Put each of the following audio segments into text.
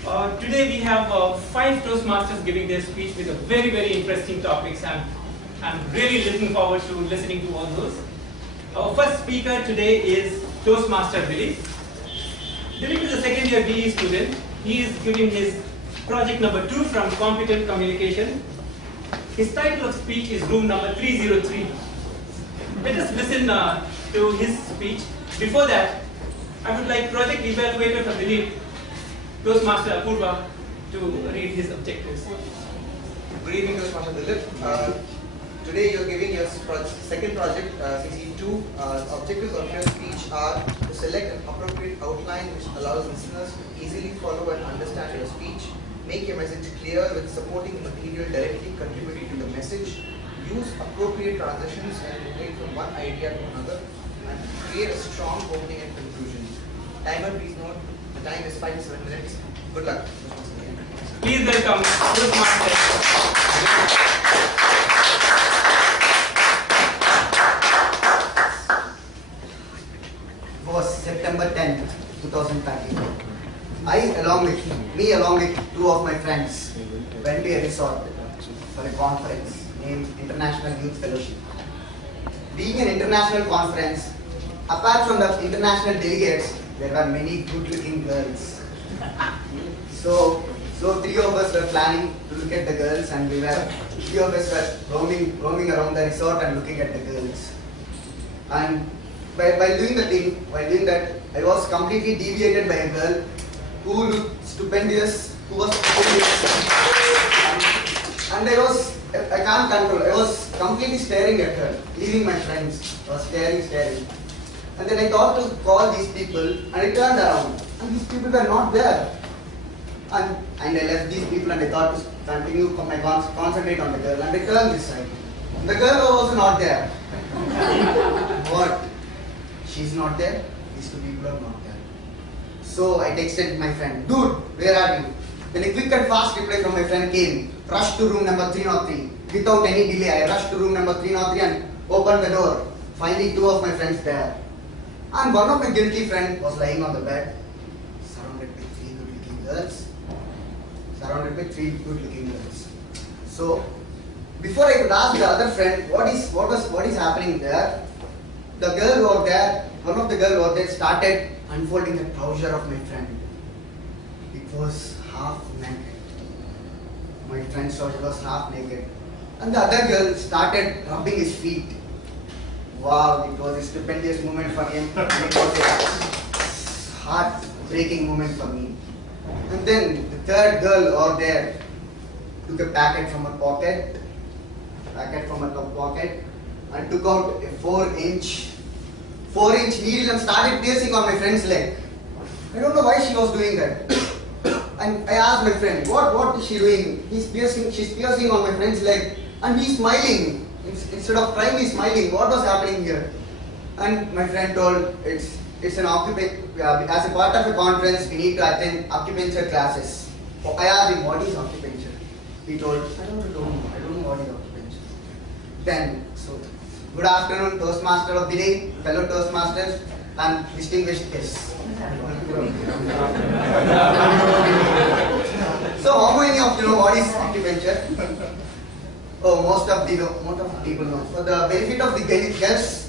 Today we have five Toastmasters giving their speech with a very, very interesting topics. I'm really looking forward to listening to all those. Our first speaker today is Toastmaster Dilip. Dilip is a second year BE student. He is giving his project number 2 from Competent Communication. His title of speech is Room number 303. Let us listen to his speech. Before that, I would like project evaluator for Dilip, Toastmaster Apurva, to read his objectives. Good evening, Toastmaster Dilip. Today you are giving your second project, CC2. Objectives of your speech are to select an appropriate outline which allows listeners to easily follow and understand your speech, make your message clear with supporting material directly contributing to the message, use appropriate transitions and relate from one idea to another, and create a strong opening and conclusion. Timer, please note, the time is 5 to 7 minutes. Good luck. Please welcome Toastmaster. Was September 10th, 2013. Along with two of my friends, went to a resort for a conference named International Youth Fellowship. Being an international conference, apart from the international delegates, there were many good-looking girls. So three of us were planning to look at the girls, and three of us were roaming around the resort and looking at the girls. And while doing that, I was completely deviated by a girl who looked stupendous, and I can't control. I was completely staring at her, leaving my friends. I was staring. And then I thought to call these people, and I turned around, and these people were not there. And I left these people, and I thought to continue concentrate on the girl, and I turned this side. The girl was also not there. What? She's not there? These two people are not there. So I texted my friend, dude, where are you? Then a quick and fast reply from my friend came, rushed to room number 303. Without any delay, I rushed to room number 303 and opened the door, finding two of my friends there. And one of my guilty friends was lying on the bed, surrounded by three good-looking girls. So before I could ask the other friend what is happening there, the girl over there, one of the girls over there started unfolding the trouser of my friend. It was half naked. My friend's trouser was half naked. And the other girl started rubbing his feet. Wow, it was a stupendous moment for him. It was a heart-breaking moment for me. And then the third girl over there took a packet from her pocket, and took out a 4-inch needle and started piercing on my friend's leg. I don't know why she was doing that. And I asked my friend, what is she doing? She's piercing on my friend's leg, and he's smiling. Instead of crying, he's smiling. What was happening here? And my friend told, it's an as a part of a conference, we need to attend acupuncture classes. I asked him, what is acupuncture? He told, I don't know what is acupuncture. Then, good afternoon, Toastmaster of the day, fellow Toastmasters, and distinguished guests. So, how many of you know what is acupuncture? Oh, most of the people know. For the benefit of the guests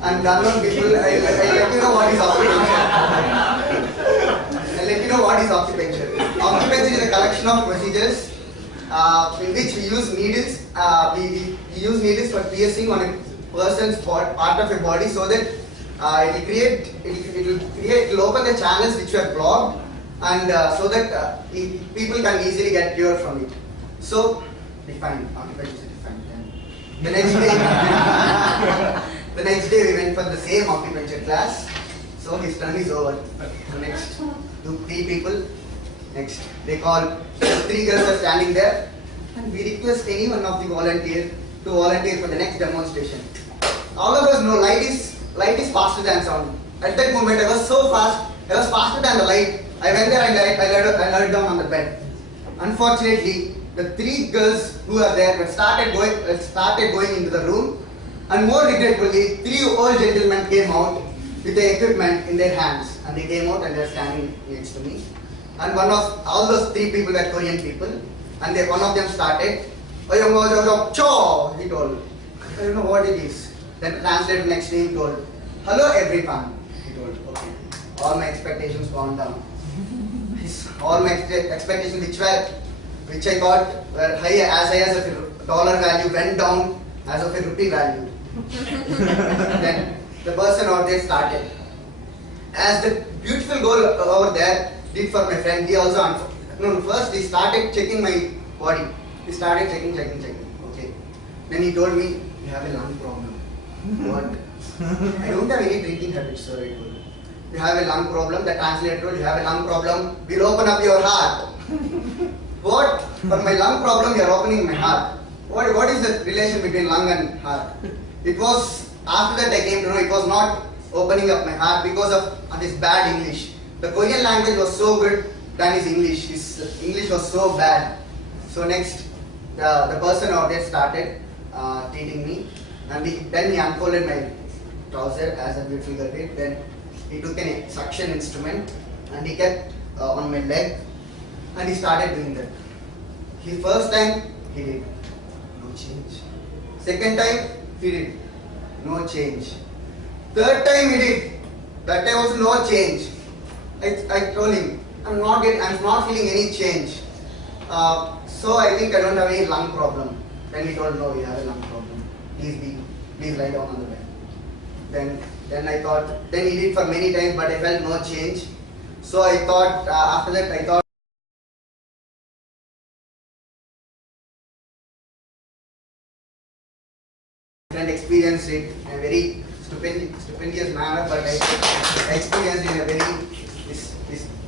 and the unknown people, I'll let you know what is acupuncture. Acupuncture is a collection of procedures in which we use needles. We use needles for piercing on a person's part of a body, so that it will open the channels which were blocked, and so that people can easily get cured from it. So, acupuncture is defined. The next day we went for the same acupuncture class. So his turn is over. The next 3 people. Next, they call 3 girls are standing there, and we request any one of the volunteers to volunteer for the next demonstration. All of us know light is faster than sound. At that moment, I was so fast. I was faster than the light. I went there and I laid down on the bed. Unfortunately, the 3 girls who are there started going into the room, and more regretfully, 3 old gentlemen came out with the equipment in their hands, and they came out and they are standing next to me. And one of all those three people were Korean people, and one of them started, "Cho," he told. I don't know what it is. Then translated next day, he told, "Hello everyone," he told. Okay, all my expectations gone down. All my expectations which I got were high as a dollar value went down as of a rupee value. Then the person out there started. As the beautiful girl over there did for my friend, he also first he started checking my body. He started checking. Okay. Then he told me, "You have a lung problem." What? I don't have any drinking habits, sir. I told. "You have a lung problem." The translator told, "You have a lung problem. We'll open up your heart." What? For my lung problem, you are opening my heart. What is the relation between lung and heart? It was after that I came to know it was not opening up my heart because of his bad English. The Korean language was so good than his English. His English was so bad. So next, the person out there started treating me, and then he unfolded my trouser as a beautiful girl did. Then he took a suction instrument and he kept on my leg, and he started doing that. His first time he did, no change. Second time he did, no change. Third time he did, that time was no change. I told him, I'm not feeling any change. So I think I don't have any lung problem. Then he told, "No, you have a lung problem. Please lie down on the bed." Then I thought, then he did for many times, but I felt no change. So I thought, after that I thought, and experienced it in a very stupendous manner, but I experienced it in a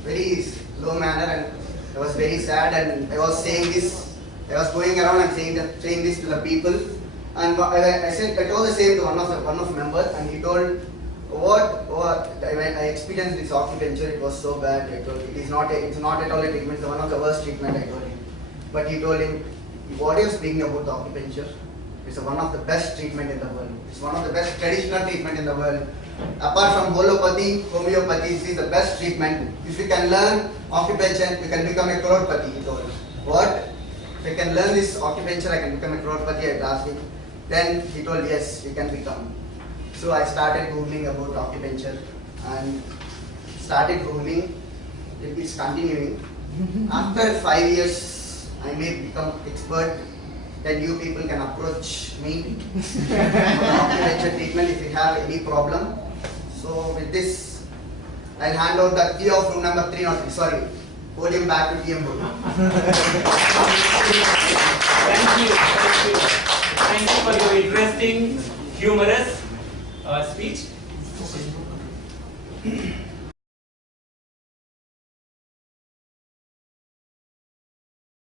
very low manner, and I was very sad, and I was saying this, I was going around and saying this to the people, and I told the same to one of the members, and he told, what I experienced this acupuncture, it was so bad. I told him, it's not at all a treatment, it's one of the worst treatment, I told him. But he told him, "What are you speaking about acupuncture? It's one of the best treatment in the world. It's one of the best traditional treatment in the world. Apart from homeopathy is the best treatment. If you can learn acupuncture, you can become a crorepati," he told. What? If I can learn this acupuncture, I can become a crorepati, I asked him. Then he told, "Yes, you can become." So I started Googling about acupuncture and started Googling. It's continuing. After 5 years, I may become expert. Then you people can approach me for acupuncture treatment if you have any problem. So with this, I'll hand out the key of room number 303. Sorry, podium back to TM Bolu. Thank you for your interesting, humorous speech.